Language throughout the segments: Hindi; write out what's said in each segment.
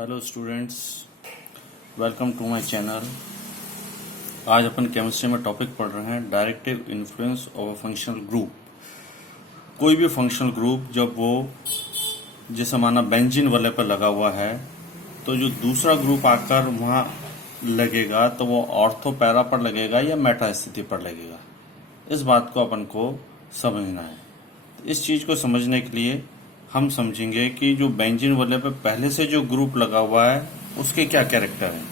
Hello students, welcome to my channel. आज अपन केमिस्ट्री में टॉपिक पढ़ रहे हैं directive influence of a functional group. कोई भी फंक्शनल ग्रुप जब वो जैसे माना बेंजीन वाले पर लगा हुआ है तो जो दूसरा ग्रुप आकर वहाँ लगेगा तो वो ऑर्थो पैरा पर लगेगा या मेटा स्थिति पर लगेगा। इस बात को अपन को समझना है। इस चीज़ को समझने के लिए हम समझेंगे कि जो बेंजीन वाले पे पहले से जो ग्रुप लगा हुआ है उसके क्या कैरेक्टर हैं।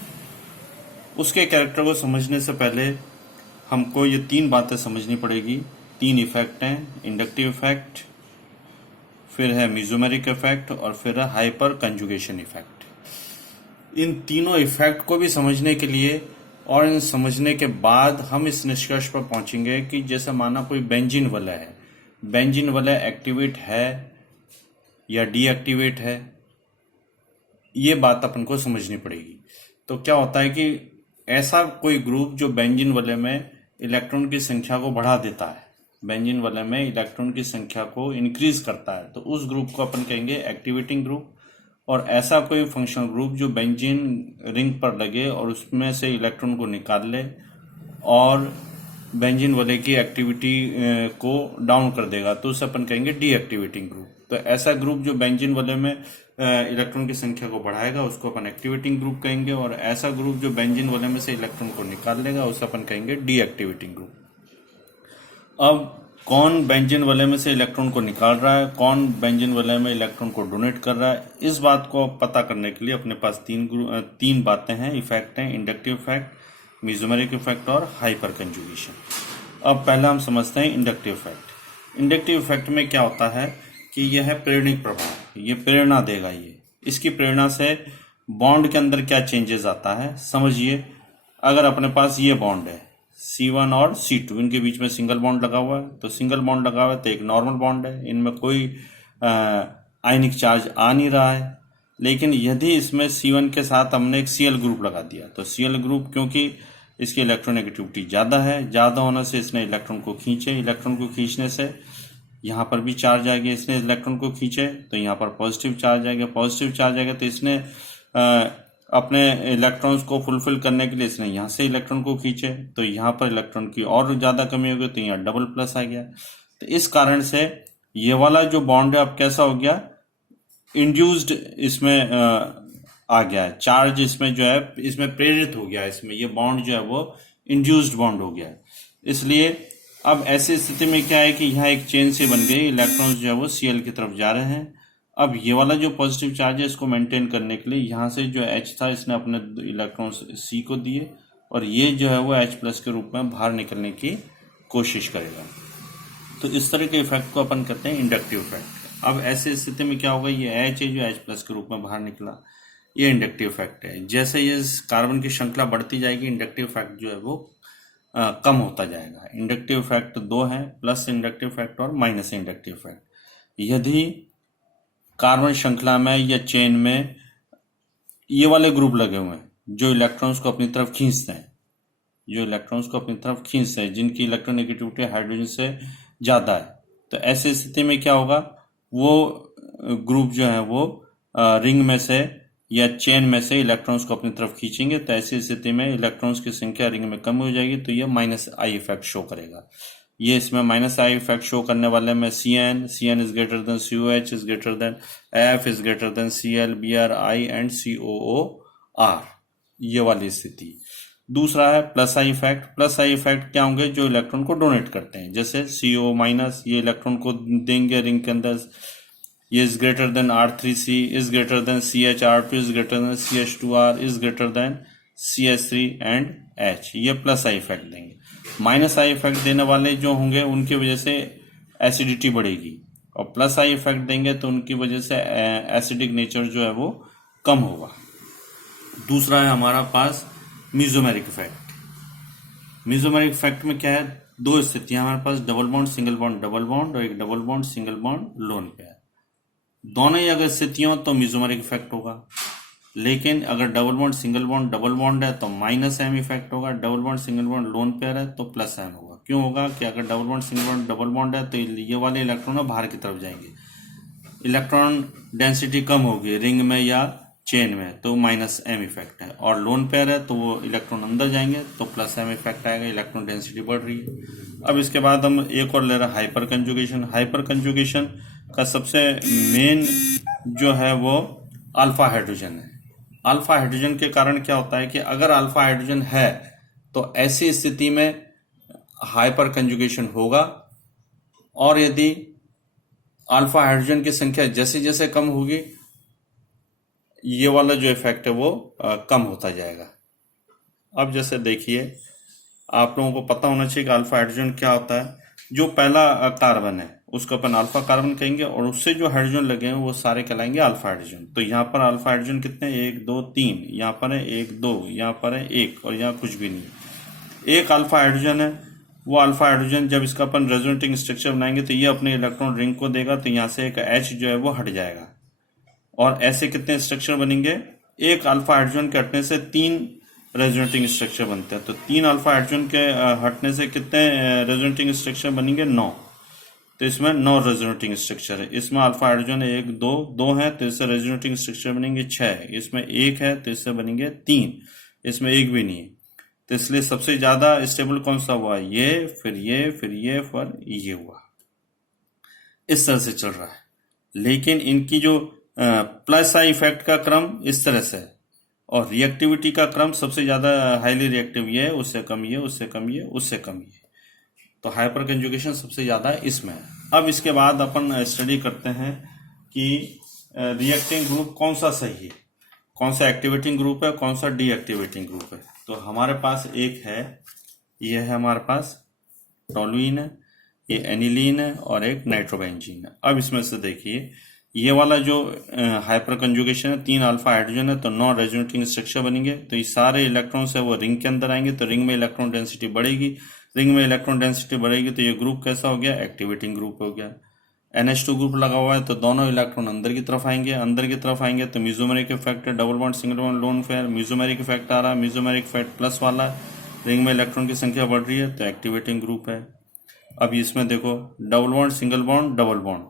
उसके कैरेक्टर को समझने से पहले हमको ये तीन बातें समझनी पड़ेगी। तीन इफेक्ट हैं, इंडक्टिव इफेक्ट, फिर है मेसोमेरिक इफेक्ट और फिर है हाइपर कंजुगेशन इफेक्ट। इन तीनों इफेक्ट को भी समझने के लिए और इन समझने के बाद हम इस निष्कर्ष पर पहुंचेंगे कि जैसे माना कोई बेंजीन वाला है, बेंजीन वाला एक्टिवेट है या डीएक्टिवेट है, ये बात अपन को समझनी पड़ेगी। तो क्या होता है कि ऐसा कोई ग्रुप जो बेंजीन वाले में इलेक्ट्रॉन की संख्या को बढ़ा देता है, बेंजीन वाले में इलेक्ट्रॉन की संख्या को इंक्रीज करता है, तो उस ग्रुप को अपन कहेंगे एक्टिवेटिंग ग्रुप। और ऐसा कोई फंक्शनल ग्रुप जो बेंजीन रिंग पर लगे और उसमें से इलेक्ट्रॉन को निकाल ले और बेंजीन वाले की एक्टिविटी को डाउन कर देगा, तो उसे अपन कहेंगे डीएक्टिवेटिंग ग्रुप। तो ऐसा ग्रुप जो बेंजीन वाले में इलेक्ट्रॉन की संख्या को बढ़ाएगा उसको अपन एक्टिवेटिंग ग्रुप कहेंगे, और ऐसा ग्रुप जो बेंजीन वाले में से इलेक्ट्रॉन को निकाल लेगा उसे अपन कहेंगे डीएक्टिवेटिंग ग्रुप। अब कौन बेंजीन वाले में से इलेक्ट्रॉन को निकाल रहा है, कौन बेंजीन वाले में इलेक्ट्रॉन को डोनेट कर रहा है, इस बात को पता करने के लिए अपने पास तीन बातें हैं, इफेक्ट हैं, इंडक्टिव इफेक्ट, मेसोमेरिक इफेक्ट और हाइपर कंजुगेशन। अब पहला हम समझते हैं इंडक्टिव इफेक्ट। इंडक्टिव इफेक्ट में क्या होता है कि यह है प्रेरणिक प्रभाव, ये प्रेरणा देगा। ये इसकी प्रेरणा से बॉन्ड के अंदर क्या चेंजेस आता है समझिए। अगर अपने पास ये बॉन्ड है C1 और C2, इनके बीच में सिंगल बॉन्ड लगा हुआ है, तो सिंगल बॉन्ड लगा हुआ है तो एक नॉर्मल बॉन्ड है, इनमें कोई आयनिक चार्ज आ नहीं रहा है। लेकिन यदि इसमें C1 के साथ हमने एक Cl ग्रुप लगा दिया तो Cl ग्रुप, क्योंकि इसकी इलेक्ट्रोनेगेटिविटी ज़्यादा है, ज़्यादा होने से इसने इलेक्ट्रॉन को खींचे, इलेक्ट्रॉन को खींचने से यहाँ पर भी चार्ज आएगा, इसने इलेक्ट्रॉन को खींचे तो यहाँ पर पॉजिटिव चार्ज आएगा, पॉजिटिव चार्ज आएगा तो इसने अपने इलेक्ट्रॉन्स को फुलफिल करने के लिए इसने यहाँ से इलेक्ट्रॉन को खींचे तो यहाँ पर इलेक्ट्रॉन की और ज़्यादा कमी हो गई तो यहाँ डबल प्लस आ गया। तो इस कारण से ये वाला जो बॉन्ड है अब कैसा हो गया, इंड्यूस्ड इसमें आ गया है, चार्ज इसमें जो है इसमें प्रेरित हो गया है, इसमें ये बॉन्ड जो है वो इंड्यूस्ड बॉन्ड हो गया है। इसलिए अब ऐसी स्थिति में क्या है कि यहाँ एक चेन सी बन गई, इलेक्ट्रॉन्स जो है वो Cl की तरफ जा रहे हैं। अब ये वाला जो पॉजिटिव चार्ज है इसको मेंटेन करने के लिए यहाँ से जो H था इसने अपने इलेक्ट्रॉन्स C को दिए और ये जो है वो H+ के रूप में बाहर निकलने की कोशिश करेगा। तो इस तरह के इफेक्ट को अपन कहते हैं इंडक्टिव इफेक्ट। अब ऐसी स्थिति में क्या होगा, ये H है जो H+ के रूप में बाहर निकला, ये इंडक्टिव इफेक्ट है। जैसे ये कार्बन की श्रृंखला बढ़ती जाएगी इंडक्टिव इफेक्ट जो है वो कम होता जाएगा। इंडक्टिव इफेक्ट दो हैं, प्लस इंडक्टिव इफेक्ट और माइनस इंडक्टिव इफेक्ट। यदि कार्बन श्रृंखला में या चेन में ये वाले ग्रुप लगे हुए हैं जो इलेक्ट्रॉन्स को अपनी तरफ खींचते हैं, जो इलेक्ट्रॉन्स को अपनी तरफ खींचते हैं, जिनकी इलेक्ट्रोनेगेटिविटी हाइड्रोजन से ज़्यादा है, तो ऐसी स्थिति में क्या होगा, वो ग्रुप जो है वो रिंग में से या चेन में से इलेक्ट्रॉन्स को अपनी तरफ खींचेंगे। तो ऐसी स्थिति में इलेक्ट्रॉन्स की संख्या रिंग में कम हो जाएगी तो ये -I इफेक्ट शो करेगा। ये इसमें -I इफेक्ट शो करने वाले में CN is greater than COH is greater than F is greater than Cl, Br, I and COOR, ये वाली स्थिति। दूसरा है +I इफेक्ट। +I इफेक्ट क्या होंगे, जो इलेक्ट्रॉन को डोनेट करते हैं, जैसे CO- ये इलेक्ट्रॉन को देंगे रिंग के अंदर, ये is greater than R3C is greater than CH2 is greater than CH2R is greater than CH3 and H, ये +I इफेक्ट देंगे। -I इफेक्ट देने वाले जो होंगे उनकी वजह से एसिडिटी बढ़ेगी, और +I इफेक्ट देंगे तो उनकी वजह से एसिडिक नेचर जो है वो कम होगा। दूसरा है हमारा पास मेसोमेरिक इफेक्ट। मेसोमेरिक इफेक्ट में क्या है, दो स्थितियां हमारे पास, double bond single bond double bond और एक double bond single bond lone pair. दोनों ही अगर स्थितियों तो मेसोमेरिक इफेक्ट होगा, लेकिन अगर double bond single bond double bond है तो -M इफेक्ट होगा, double bond single bond lone pair है तो +M होगा। क्यों होगा कि अगर double bond single bond double bond है तो ये वाले इलेक्ट्रॉन बाहर की तरफ जाएंगे, इलेक्ट्रॉन डेंसिटी कम होगी रिंग में या चेन में तो माइनस एम इफेक्ट है, और लोन पेयर है तो वो इलेक्ट्रॉन अंदर जाएंगे तो प्लस एम इफेक्ट आएगा, इलेक्ट्रॉन डेंसिटी बढ़ रही है। अब इसके बाद हम एक और ले रहे हैं हाइपर कंजुगेशन। हाइपर कंजुगेशन का सबसे मेन जो है वो अल्फा हाइड्रोजन है। अल्फा हाइड्रोजन के कारण क्या होता है कि अगर अल्फा हाइड्रोजन है तो ऐसी स्थिति में हाइपर कंजुगेशन होगा, और यदि अल्फा हाइड्रोजन की संख्या जैसे जैसे कम होगी ये वाला जो इफेक्ट है वो कम होता जाएगा। अब जैसे देखिए, आप लोगों को पता होना चाहिए कि अल्फा हाइड्रोजन क्या होता है। जो पहला कार्बन है उसको अपन अल्फा कार्बन कहेंगे, और उससे जो हाइड्रोजन लगे हैं वो सारे कहलाएंगे अल्फा हाइड्रोजन। तो यहाँ पर अल्फा हाइड्रोजन कितने, 1 2 3, यहाँ पर है 1 2, यहाँ पर है 1, और यहाँ कुछ भी नहीं। एक अल्फा हाइड्रोजन है, वो अल्फा हाइड्रोजन जब इसका अपन रेजोनेटिंग स्ट्रक्चर बनाएंगे तो ये अपने इलेक्ट्रॉन रिंग को देगा, तो यहाँ से एक H जो है वो हट जाएगा, और ऐसे कितने स्ट्रक्चर बनेंगे, एक अल्फा हाइड्रोजन के हटने से 3 रेजोनेटिंग स्ट्रक्चर बनते हैं। तो 3 अल्फा हाइड्रोजन के हटने से कितने रेजोनेटिंग स्ट्रक्चर बनेंगे, 9। तो इसमें 9 रेजोनेटिंग स्ट्रक्चर है। इसमें अल्फा हाइड्रोजन 1 2 है तो इससे रेजोनेटिंग स्ट्रक्चर बनेंगे 6। इसमें 1 है तो इससे बनेंगे 3। इसमें 1 भी नहीं है, तो इसलिए सबसे ज्यादा स्टेबल कौन सा हुआ, ये, फिर ये, फिर ये, फिर ये हुआ। इस तरह से चल रहा है। लेकिन इनकी जो प्लस आई इफेक्ट का क्रम इस तरह से है, और रिएक्टिविटी का क्रम सबसे ज्यादा हाईली रिएक्टिव ये है, उससे कम ये, उससे कम ये, उससे कम ये। तो हाइपर कंजुगेशन सबसे ज्यादा इसमें है। अब इसके बाद अपन स्टडी करते हैं कि रिएक्टिंग ग्रुप कौन सा सही है, कौन सा एक्टिवेटिंग ग्रुप है, कौन सा डीएक्टिवेटिंग ग्रुप है। तो हमारे पास एक है, ये है हमारे पास टोलुइन है, ये एनिलीन है, और एक नाइट्रोबेंजीन है। अब इसमें से देखिए, ये वाला जो हाइपर कंजुगेशन है, 3 अल्फा हाइड्रोजन है तो 9 रेजोनेटिंग स्ट्रक्चर बनेंगे। तो ये सारे इलेक्ट्रॉन्स है वो रिंग के अंदर आएंगे, तो रिंग में इलेक्ट्रॉन डेंसिटी बढ़ेगी। रिंग में इलेक्ट्रॉन डेंसिटी बढ़ेगी तो ये ग्रुप कैसा हो गया, एक्टिवेटिंग ग्रुप हो गया। NH2 ग्रुप लगा हुआ है तो दोनों इलेक्ट्रॉन अंदर की तरफ आएंगे, अंदर की तरफ आएंगे तो म्यूजोमेरिक इफेक्ट है, double bond single bond lone pair, mesomeric effect आ रहा है, म्यूजोमेरिक इफेक्ट प्लस वाला है, रिंग में इलेक्ट्रॉन की संख्या बढ़ रही है तो एक्टिवेटिंग ग्रुप है। अब इसमें देखो, double bond single bond double bond,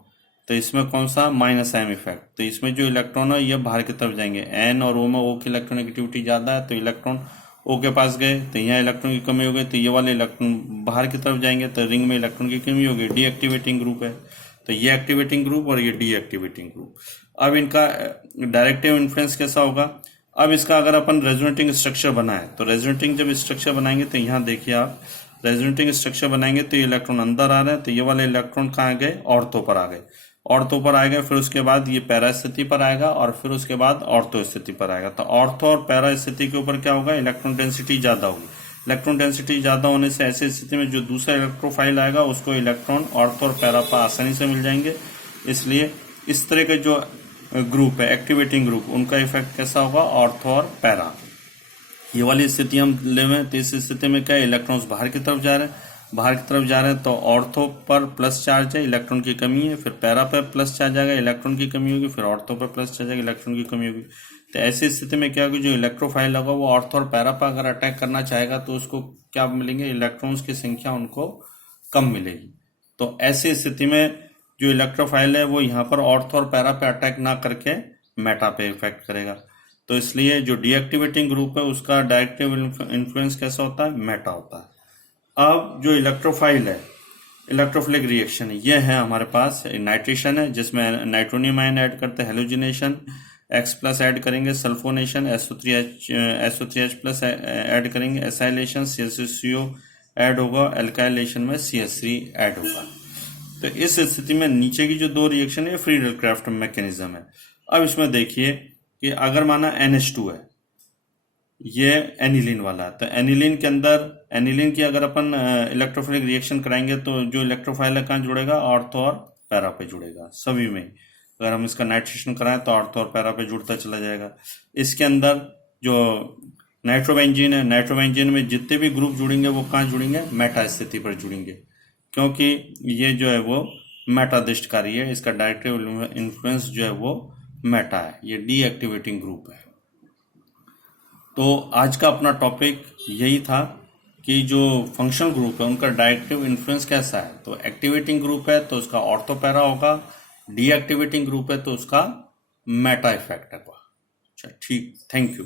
तो इसमें कौन सा, माइनस एम इफेक्ट। तो इसमें जो इलेक्ट्रॉन है ये बाहर की तरफ जाएंगे, N और O में O की इलेक्ट्रोनेगेटिविटी ज्यादा है तो इलेक्ट्रॉन O के पास गए तो यहाँ इलेक्ट्रॉन की कमी हो गई, तो ये वाले इलेक्ट्रॉन बाहर की तरफ जाएंगे तो रिंग में इलेक्ट्रॉन की कमी होगी, डीएक्टिवेटिंग ग्रुप है। तो ये एक्टिवेटिंग ग्रुप और ये डीएक्टिवेटिंग ग्रुप। अब इनका डायरेक्टिव इन्फ्लुएंस कैसा होगा। अब इसका अगर अपन रेजोनेटिंग स्ट्रक्चर बनाए तो रेजोनेटिंग जब स्ट्रक्चर बनाएंगे तो यहाँ देखिए आप, रेजोनेटिंग स्ट्रक्चर बनाएंगे तो ये इलेक्ट्रॉन अंदर आ रहे हैं, तो ये वाले इलेक्ट्रॉन कहाँ गए, ऑर्थो पर आ गए, ऑर्थो पर आएगा, फिर उसके बाद ये पैरा स्थिति पर आएगा, और फिर उसके बाद ऑर्थो स्थिति पर आएगा। तो ऑर्थो और पैरा स्थिति के ऊपर क्या होगा, इलेक्ट्रॉन डेंसिटी ज्यादा होगी। इलेक्ट्रॉन डेंसिटी ज्यादा होने से ऐसी स्थिति में जो दूसरा इलेक्ट्रोफाइल आएगा उसको इलेक्ट्रॉन ऑर्थो और पैरा पर आसानी से मिल जाएंगे। इसलिए इस तरह के जो ग्रुप है एक्टिवेटिंग ग्रुप, उनका इफेक्ट कैसा होगा, ऑर्थो और पैरा। ये वाली स्थिति हम ले, तो इस स्थिति में क्या, इलेक्ट्रॉन्स बाहर की तरफ जा रहे हैं, बाहर की तरफ जा रहे हैं तो ऑर्थो पर प्लस चार्ज है, इलेक्ट्रॉन की कमी है, फिर पैरा पर प्लस चार्ज आएगा, इलेक्ट्रॉन की कमी होगी, फिर ऑर्थो पर प्लस चार्ज आएगा, इलेक्ट्रॉन की कमी होगी। तो ऐसी स्थिति में क्या होगी, जो इलेक्ट्रोफाइल होगा वो ऑर्थो और पैरा पर अगर अटैक करना चाहेगा तो उसको क्या मिलेंगे, इलेक्ट्रॉन्स की संख्या उनको कम मिलेगी। तो ऐसी स्थिति में जो इलेक्ट्रोफाइल है वो यहाँ पर ऑर्थो और पैरा पे अटैक ना करके मेटा पे इफेक्ट करेगा। तो इसलिए जो डीएक्टिवेटिंग ग्रुप है उसका डायरेक्टिव इन्फ्लुएंस कैसा होता है, मेटा होता है। अब जो इलेक्ट्रोफाइल है, इलेक्ट्रोफिलिक रिएक्शन, ये है हमारे पास नाइट्रेशन है जिसमें नाइट्रोनियम आयन ऐड करते हैं, हेलोजिनेशन, X प्लस ऐड करेंगे, सल्फोनेशन, SO3H प्लस ऐड करेंगे, एसाइलेशन, CH3CO ऐड होगा, एल्काइलेशन में CH3 ऐड होगा। तो इस स्थिति में नीचे की जो 2 रिएक्शन है फ्रीडल-क्राफ्ट मैकेनिज्म है। अब इसमें देखिए कि अगर माना NH2 है, ये एनिलीन वाला है, तो एनिलीन के अंदर, एनिलीन की अगर अपन इलेक्ट्रोफिलिक रिएक्शन कराएंगे तो जो इलेक्ट्रोफाइल है कहाँ जुड़ेगा, ऑर्थो और पैरा पे जुड़ेगा सभी में। अगर हम इसका नाइट्रेशन कराएं तो ऑर्थो और पैरा पे जुड़ता चला जाएगा। इसके अंदर जो नाइट्रोबेंजीन है, नाइट्रोबेंजीन में जितने भी ग्रुप जुड़ेंगे वो कहाँ जुड़ेंगे, मेटा स्थिति पर जुड़ेंगे, क्योंकि ये जो है वो मेटादिष्टकारी है, इसका डायरेक्टिव इन्फ्लुएंस जो है वो मेटा है, ये डीएक्टिवेटिंग ग्रुप है। तो आज का अपना टॉपिक यही था कि जो फंक्शनल ग्रुप है उनका डायरेक्टिव इन्फ्लुएंस कैसा है। तो एक्टिवेटिंग ग्रुप है तो उसका ऑर्थो पैरा होगा, डीएक्टिवेटिंग ग्रुप है तो उसका मेटा इफेक्ट होगा। अच्छा ठीक, थैंक यू।